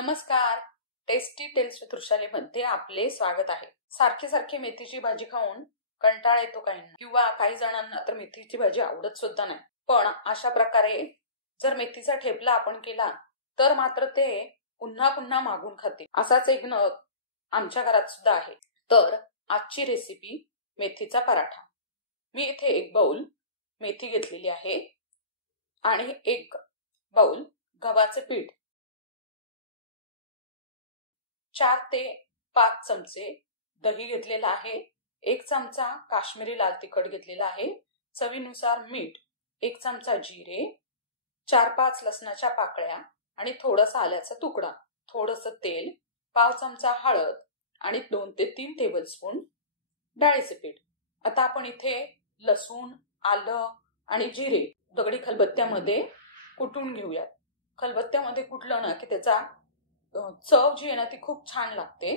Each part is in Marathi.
नमस्कार. टेस्टी टेल्स विथ वृषालीमध्ये आपले स्वागत आहे. सारखे सारखे मेथीची भाजी खाऊन कंटाळा येतो काहींना, किंवा काही जणांना तर मेथीची भाजी आवडत सुद्धा नाही. पण अशा प्रकारे जर मेथीचा ठेपला आपण केला तर मात्र ते पुन्हा पुन्हा मागून खाते. असाच एक नग आमच्या घरात सुद्धा आहे. तर आजची रेसिपी मेथीचा पराठा. मी इथे 1 बाउल मेथी घेतलेली आहे आणि 1 बाउल गव्हाचे पीठ, 4 ते 5 चमचे दही घेतलेला आहे, 1 चमचा काश्मीरी लाल तिखट घेतलेला आहे, चवीनुसार मीठ, 1 चमचा जिरे, 4-5 लसणाच्या पाकळ्या आणि थोडासा आल्याचा तुकडा, थोडंसं तेल, 1/2 चमचा हळद आणि 2 ते 3 टेबलस्पून डाळीचे पीठ. आता आपण इथे लसूण, आलं आणि जिरे दगडी खलबत्त्यामध्ये कुटून घेऊयात. खलबत्त्यामध्ये कुटलं ना की त्याचा चव जी आहे ना ती खूप छान लागते.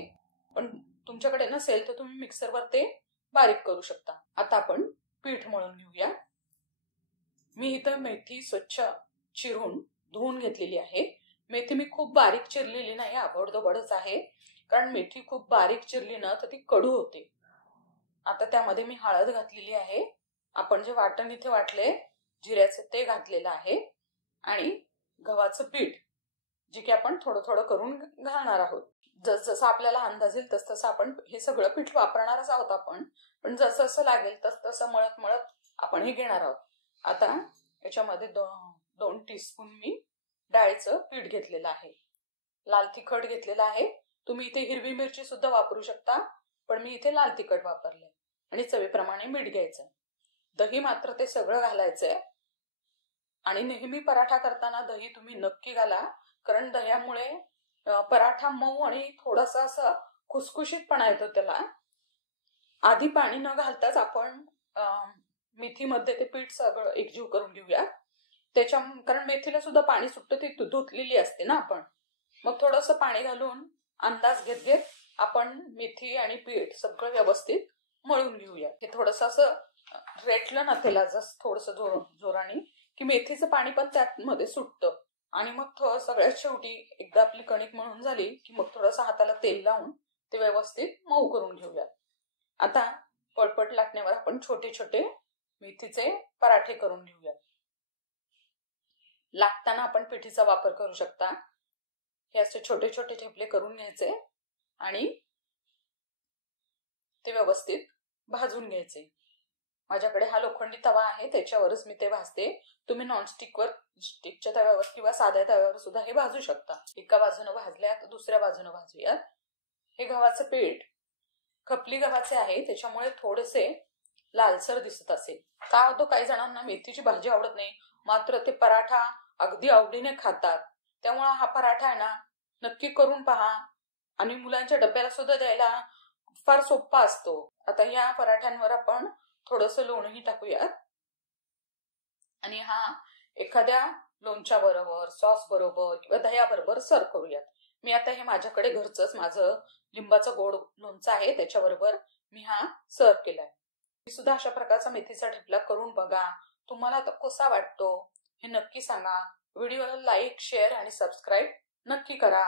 पण तुमच्याकडे नसेल तर तुम्ही मिक्सरवर ते बारीक करू शकता. आता आपण पीठ मळून घेऊया. मी इथं मेथी स्वच्छ चिरून धुवून घेतलेली आहे. मेथी मी खूप बारीक चिरलेली नाही, आबडधोबडच आहे, कारण मेथी खूप बारीक चिरली ना तर ती कडू होते. आता त्यामध्ये मी हळद घातलेली आहे, आपण जे वाटण इथे वाटले जिऱ्याचे ते घातलेलं आहे आणि गव्हाचं पीठ जे की आपण थोडं थोडं करून घालणार आहोत. जसं आपल्याला अंदाज येईल तसं आपण हे सगळं पीठ वापरणारच आहोत आपण, पण जसं लागेल तसं मळत मळत आपण हे घेणार आहोत. आता याच्यामध्ये 2 टीस्पून मी डाळीचं पीठ घेतलेलं आहे, लाल तिखट घेतलेलं आहे. तुम्ही इथे हिरवी मिरची सुद्धा वापरू शकता, पण मी इथे लाल तिखट वापरले, आणि चवीप्रमाणे मीठ घ्यायचं. दही मात्र ते सगळं घालायचंय, आणि नेहमी पराठा करताना दही तुम्ही नक्की घाला, कारण दह्यामुळे पराठा मऊ आणि थोडासा असं खुसखुशीतपणा येतो त्याला. आधी पाणी न घालताच आपण मेथीमध्ये ते पीठ सगळं एकजीव करून घेऊया. कारण मेथीला सुद्धा पाणी सुटतं, ती धुतलेली असते ना आपण. मग थोडंसं पाणी घालून अंदाज घेत घेत आपण मेथी आणि पीठ सगळं व्यवस्थित मळून घेऊया. हे थोडंसं असं रेटलं ना त्याला जसं थोडंसं जोराने की मेथीचं पाणी पण त्यामध्ये सुटतं. आणि मग सगळ्यात शेवटी एकदा आपली कणिक मळून झाली की मग थोडंसं हाताला तेल लावून ते व्यवस्थित मऊ करून घेऊया. आता पळपट लाटण्यावर आपण छोटे छोटे मेथीचे पराठे करून घेऊया. लाटताना आपण पिठीचा वापर करू शकता. हे असे छोटे छोटे ठेपले करून घ्यायचे आणि ते व्यवस्थित भाजून घ्यायचे. माझ्याकडे हा लोखंडी तवा आहे, त्याच्यावरच मी ते भाजते. तुम्ही स्टिकच्या तव्यावर किंवा साध्या तव्यावर सुद्धा हे भाजू शकता. एका बाजूने भाजल्या तर दुसऱ्या बाजूने भाजूयात. हे गव्हाचं पीठ खपली गव्हाचे आहे, त्याच्यामुळे थोडेसे लालसर दिसत असेल. काय होतं, काही जणांना मेथीची भाजी आवडत नाही, मात्र ते पराठा अगदी आवडीने खातात. त्यामुळे हा पराठा आहे ना नक्की करून पहा, आणि मुलांच्या डब्याला सुद्धा द्यायला फार सोपा असतो. आता या पराठ्यांवर आपण थोडंसं लोणही टाकूयात आणि हा एखाद्या लोणच्या बरोबर, सॉस बरोबर किंवा दह्याबरोबर सर्व करूयात. मी आता हे माझ्याकडे घरचंच माझं लिंबाचं गोड लोणचं आहे, त्याच्याबरोबर मी हा सर्व केलाय. मी सुद्धा अशा प्रकारचा मेथीचा ठेपला करून बघा. तुम्हाला तो कसा वाटतो हे नक्की सांगा. व्हिडिओला लाईक, शेअर आणि सबस्क्राईब नक्की करा.